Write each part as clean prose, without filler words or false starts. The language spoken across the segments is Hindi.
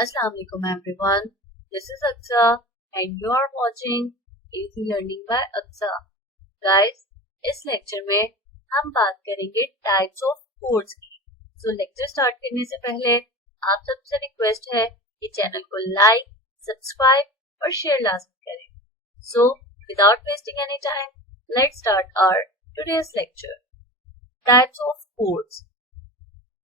Assalamu alaikum everyone. This is Aksa and you are watching Easy Learning by Aksa. Guys, इस लेक्चर में हम बात करेंगे टाइप्स ऑफ कोड्स की। तो लेक्चर स्टार्ट करने से पहले आप सबसे रिक्वेस्ट है कि चैनल को लाइक, सब्सक्राइब और शेयर लाजमी करें। So without wasting any time, let's start our today's lecture. Types of codes.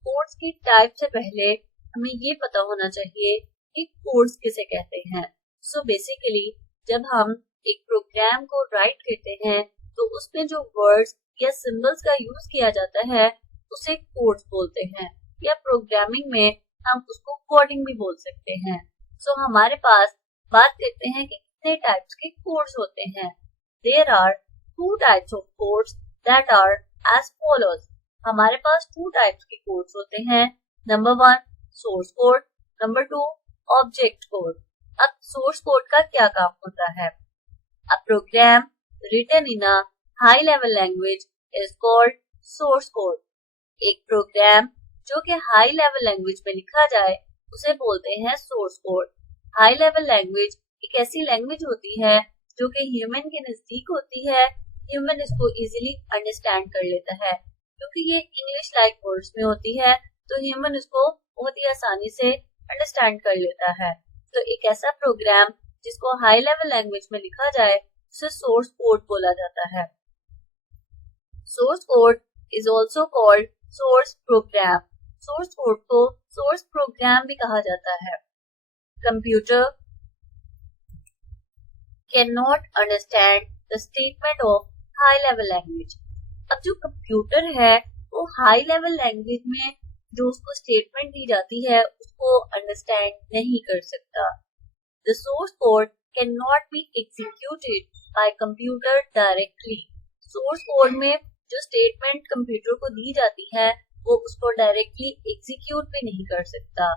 Codes की टाइप से पहले हमें ये पता होना चाहिए कि कोड्स किसे कहते हैं। सो बेसिकली जब हम एक प्रोग्राम को राइट करते हैं तो उसमें जो वर्ड्स या सिंबल्स का यूज किया जाता है उसे कोड्स बोलते हैं, या प्रोग्रामिंग में हम उसको कोडिंग भी बोल सकते हैं। सो हमारे पास बात करते हैं कि कितने टाइप्स के कोड्स होते हैं। There are two types of codes that are as follows. हमारे पास टू टाइप्स के कोड्स होते हैं। Number 1 source code, number 2 object code. अब सोर्स कोड का क्या काम होता है? A program written in a high level language is called source code. एक प्रोग्राम जो कि हाई लेवल लैंग्वेज में लिखा जाए उसे बोलते हैं source code. High level language एक ऐसी लैंग्वेज होती है जो कि ह्यूमन के नजदीक होती है। ह्यूमन इसको इजीली अंडरस्टैंड कर लेता है क्योंकि ये इंग्लिश लाइक वर्ड्स में होती है, तो ह्यूमन इसको बहुत ही आसानी से अंडरस्टैंड कर लेता है। तो एक ऐसा प्रोग्राम जिसको हाई लेवल लैंग्वेज में लिखा जाए उसे सोर्स कोड बोला जाता है। Source code is also called source program. Source code को सोर्स प्रोग्राम भी कहा जाता है। Computer can not understand the statement of high level language. अब जो कंप्यूटर है वो हाई लेवल लैंग्वेज में जो उसको स्टेटमेंट दी जाती है उसको अंडरस्टैंड नहीं कर सकता। The source code can not be executed by computer directly. Source code में जो स्टेटमेंट कंप्यूटर को दी जाती है वो उसको डायरेक्टली एग्जीक्यूट भी नहीं कर सकता।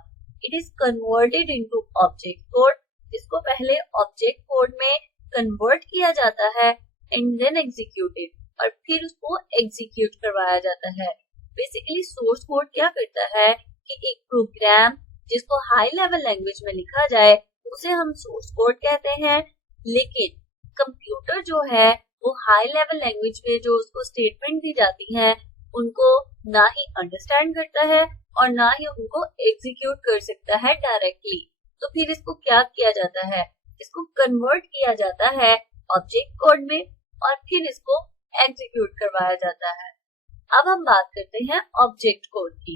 It is converted into object code. इसको पहले ऑब्जेक्ट कोड में कन्वर्ट किया जाता है एंड देन एग्जीक्यूटेड, और फिर उसको एग्जीक्यूट करवाया जाता है। बेसिकली सोर्स कोड क्या करता है कि एक प्रोग्राम जिसको हाई लेवल लैंग्वेज में लिखा जाए उसे हम सोर्स कोड कहते हैं, लेकिन कंप्यूटर जो है वो हाई लेवल लैंग्वेज में जो उसको स्टेटमेंट दी जाती हैं उनको ना ही अंडरस्टैंड करता है और ना ही उनको एग्जीक्यूट कर सकता है डायरेक्टली। तो फिर इसको क्या किया जाता है? इसको कन्वर्ट किया जाता है ऑब्जेक्ट कोड में और फिर इसको एग्जीक्यूट करवाया जाता है। अब हम बात करते हैं ऑब्जेक्ट कोड की।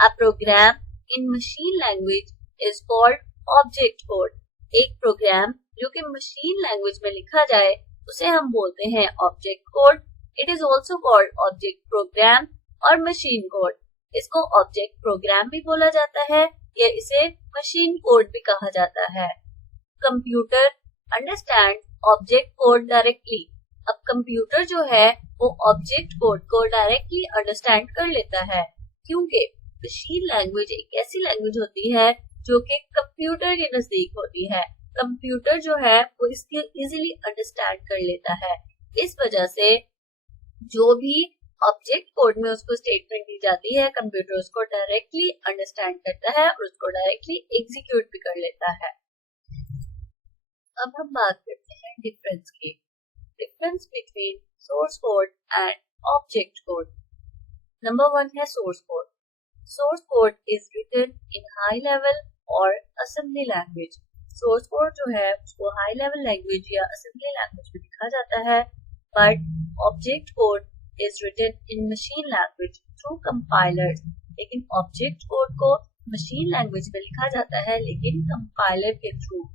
A program in machine language is called object code. एक प्रोग्राम जो कि मशीन लैंग्वेज में लिखा जाए उसे हम बोलते हैं object code. It is also called object program और मशीन कोड। इसको ऑब्जेक्ट प्रोग्राम भी बोला जाता है या इसे मशीन कोड भी कहा जाता है। Computer understand object code directly. अब कंप्यूटर जो है वो ऑब्जेक्ट कोड को डायरेक्टली अंडरस्टैंड कर लेता है क्योंकि मशीन लैंग्वेज एक ऐसी लैंग्वेज होती है जो कि कंप्यूटर के नजदीक होती है। कंप्यूटर जो है वो इसको इजीली अंडरस्टैंड कर लेता है। इस वजह से जो भी ऑब्जेक्ट कोड में उसको स्टेटमेंट दी जाती है कंप्यूटर उसको डायरेक्टली अंडरस्टैंड करता है और उसको डायरेक्टली एग्जीक्यूट भी कर लेता है। अब हम बात करते हैं डिफरेंस की। Difference between source code and object code. Number 1 है source code. Source code is written in high level और असेंबली लैंग्वेज। सोर्स कोड जो है उसको हाई लेवल लैंग्वेज या असेंबली लैंग्वेज में लिखा जाता है, but object code is written in machine language through compilers. लेकिन ऑब्जेक्ट कोड को मशीन लैंग्वेज में लिखा जाता है लेकिन कंपाइलर के थ्रू।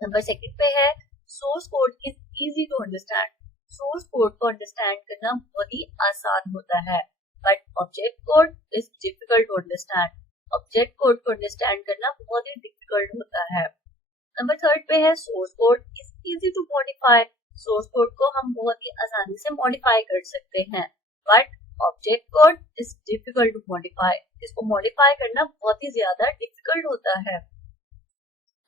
नंबर 2 पे है source code is easy to understand. Source code को अंडरस्टैंड करना बहुत ही आसान होता है, but object code is difficult to understand. Object code को अंडरस्टैंड करना बहुत ही डिफिकल्ट होता है। नंबर 3 पे है source code is easy to modify. Source code को हम बहुत ही आसानी से मॉडिफाई कर सकते हैं, but object code is difficult to modify. इसको मॉडिफाई करना बहुत ही ज्यादा डिफिकल्ट होता है।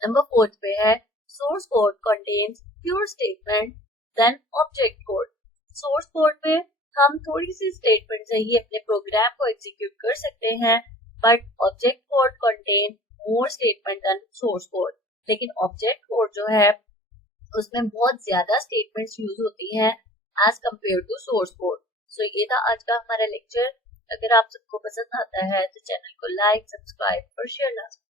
नंबर 4 पे है source code contains pure statement than object code. Source code में हम थोड़ी सी स्टेटमेंट से ही अपने प्रोग्राम को एग्जीक्यूट कर सकते हैं, but object code contain more statement than source code, लेकिन ऑब्जेक्ट कोड जो है उसमें बहुत ज्यादा स्टेटमेंट्स यूज होती हैं as compare to source code. So ये था आज का हमारा लेक्चर। अगर आप सबको पसंद आता है तो चैनल को लाइक, सब्सक्राइब और शेयर लाजमी